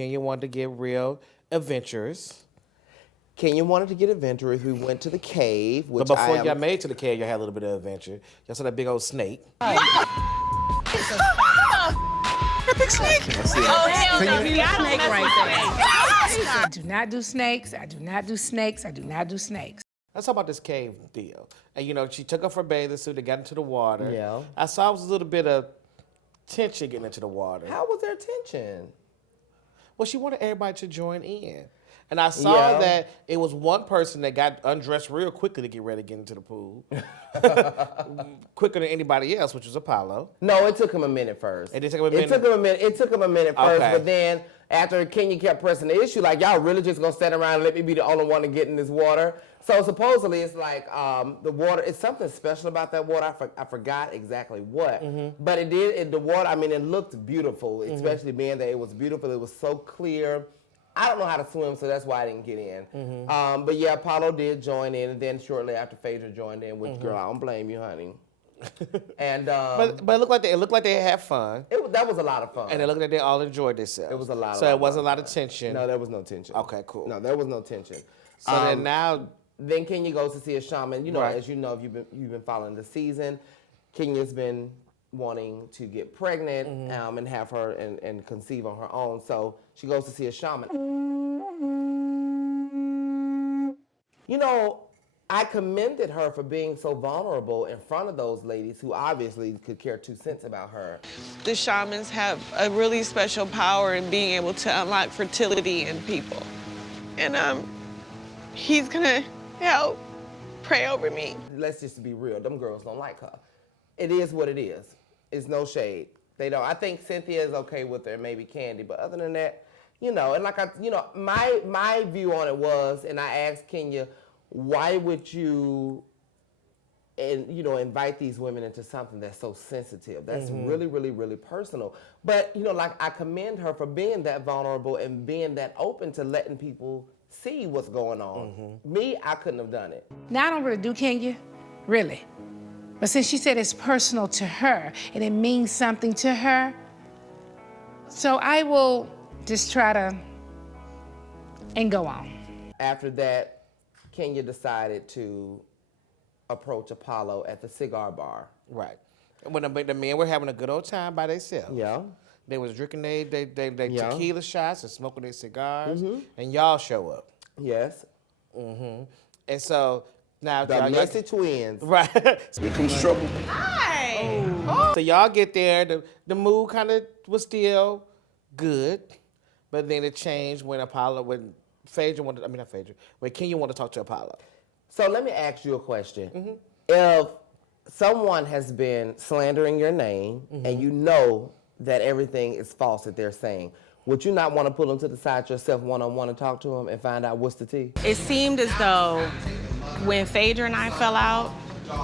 Kenya wanted to get real adventurous. Kenya wanted to get adventurous. We went to the cave, which But before y'all made it to the cave, y'all had a little bit of adventure. Y'all saw that big old snake. A big snake? Oh, hell no. Snake right there. I do not do snakes. I do not do snakes. I do not do snakes. Let's talk about this cave deal. And, you know, she took off her bathing suit. They got into the water. Yeah. I saw it was a little bit of tension getting into the water. How was there tension? Well, she wanted everybody to join in. And I saw that it was one person that got undressed real quickly to get ready to get into the pool. Quicker than anybody else, which was Apollo. No, it took him a minute first. It did take him a minute? It took him a minute first, Okay. but then after Kenya kept pressing the issue, like, y'all really just gonna stand around and let me be the only one to get in this water? So supposedly it's like the water, it's something special about that water. I forgot exactly what. But the water, I mean, it looked beautiful, especially being that it was beautiful. It was so clear. I don't know how to swim, so that's why I didn't get in. But yeah, Apollo did join in, and then shortly after Phaedra joined in, which, girl, I don't blame you, honey. And but it looked like they had fun. That was a lot of fun. And it looked like they all enjoyed themselves. It was a lot. So it wasn't a lot of tension. No, there was no tension. Okay, cool. No, there was no tension. So then now, then Kenya goes to see a shaman. You know, Right. as you know, if you've been following the season, Kenya's been wanting to get pregnant and have her and conceive on her own. So she goes to see a shaman. You know, I commended her for being so vulnerable in front of those ladies who obviously could care 2 cents about her. The shamans have a really special power in being able to unlock fertility in people. And he's gonna help pray over me. Let's just be real, them girls don't like her. It is what it is. It's no shade. They don't. I think Cynthia is okay with her, maybe Candy, but other than that, you know, and my view on it was, and I asked Kenya, why would you invite these women into something that's so sensitive? That's really, really, really personal. But, you know, like, I commend her for being that vulnerable and being that open to letting people see what's going on. Me, I couldn't have done it. Now, I don't really do Kenya, really. But since she said it's personal to her and it means something to her, so I will just try to and go on. After that, Kenya decided to approach Apollo at the cigar bar. right. And when the men were having a good old time by themselves. Yeah. They was drinking they Yeah. tequila shots and smoking their cigars, and y'all show up. Yes. And so now The messy twins. right. Here comes trouble. So y'all get there. The mood kind of was still good, but then it changed when Phaedra wanted. I mean, not Phaedra. When Kenya wanted to talk to Apollo. So let me ask you a question. If someone has been slandering your name and you know that everything is false that they're saying, would you not want to pull them to the side yourself one-on-one and talk to them and find out what's the tea? It seemed as though when Phaedra and I fell out,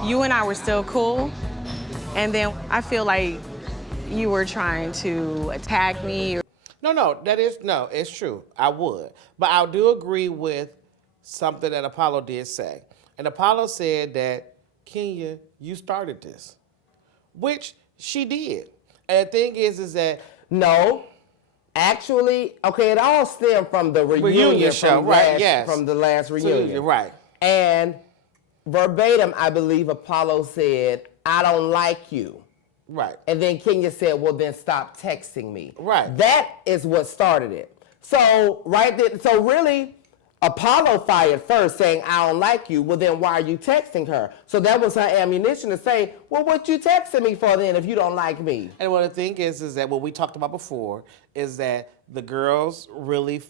you and I were still cool. And then I feel like you were trying to attack me. No, it's true. I would. But I do agree with something that Apollo did say. And Apollo said that, Kenya, you started this, which she did. And the thing is that... No. Actually, okay, it all stemmed from the reunion show, right, yes. From the last reunion. Right. And verbatim, I believe Apollo said, I don't like you. Right. And then Kenya said, well, then stop texting me. Right. That is what started it. So, right there, so really, Apollo fired first saying, I don't like you. Well, then why are you texting her? So that was her ammunition to say, well, what you texting me for then if you don't like me? And what the thing is that what we talked about before is that the girls really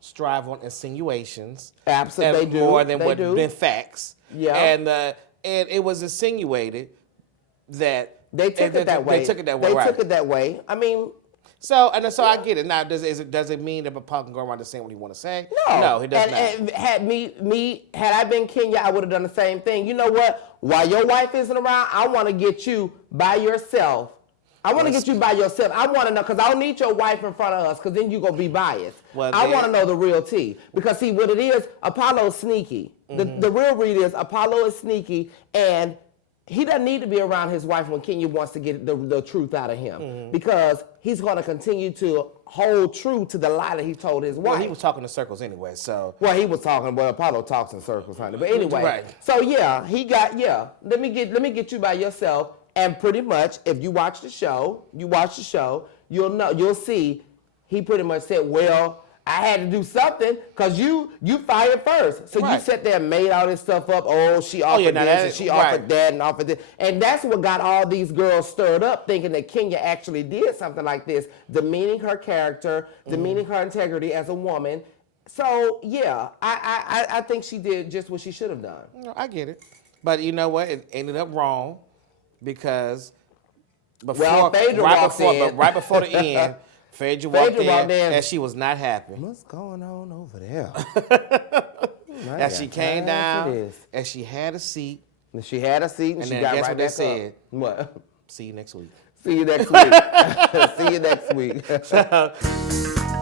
strive on insinuations. Absolutely, they do. More than They do. than facts. Yeah. And it was insinuated that They took it that way. They took it that way. Right. Took it that way. I mean, so I get it. Now, does it mean that Apollo can go around to saying what he want to say? no, he does not. And had I been Kenya, I would have done the same thing. You know what? While your wife isn't around, I want to get you by yourself. I want to get you by yourself. I want to know, because I don't need your wife in front of us, because then you're going to be biased. Well, I want to know the real tea. Because, see, what it is, Apollo's sneaky. The real read is Apollo is sneaky, and he doesn't need to be around his wife when Kenya wants to get the truth out of him because he's going to continue to hold true to the lie that he told his wife. Well, he was talking in circles anyway, so. Well, he was talking. Well, Apollo talks in circles, honey. But anyway, Right. so yeah, he got Let me get you by yourself, and pretty much, if you watch the show, you'll see. He pretty much said, "Well, I had to do something because you fired first. So Right. you sat there and made all this stuff up. Oh, she offered this and she offered that and offered this. And that's what got all these girls stirred up thinking that Kenya actually did something like this, demeaning her character, demeaning her integrity as a woman. So, yeah, I think she did just what she should have done. No, I get it. But you know what? It ended up wrong because Well, Phaedra walks in. right before the end, Phaedra walked in and she was not happy. What's going on over there? And she came down and she had a seat. And she had a seat and she got right back up. What? See you next week. See you next week. See you next week.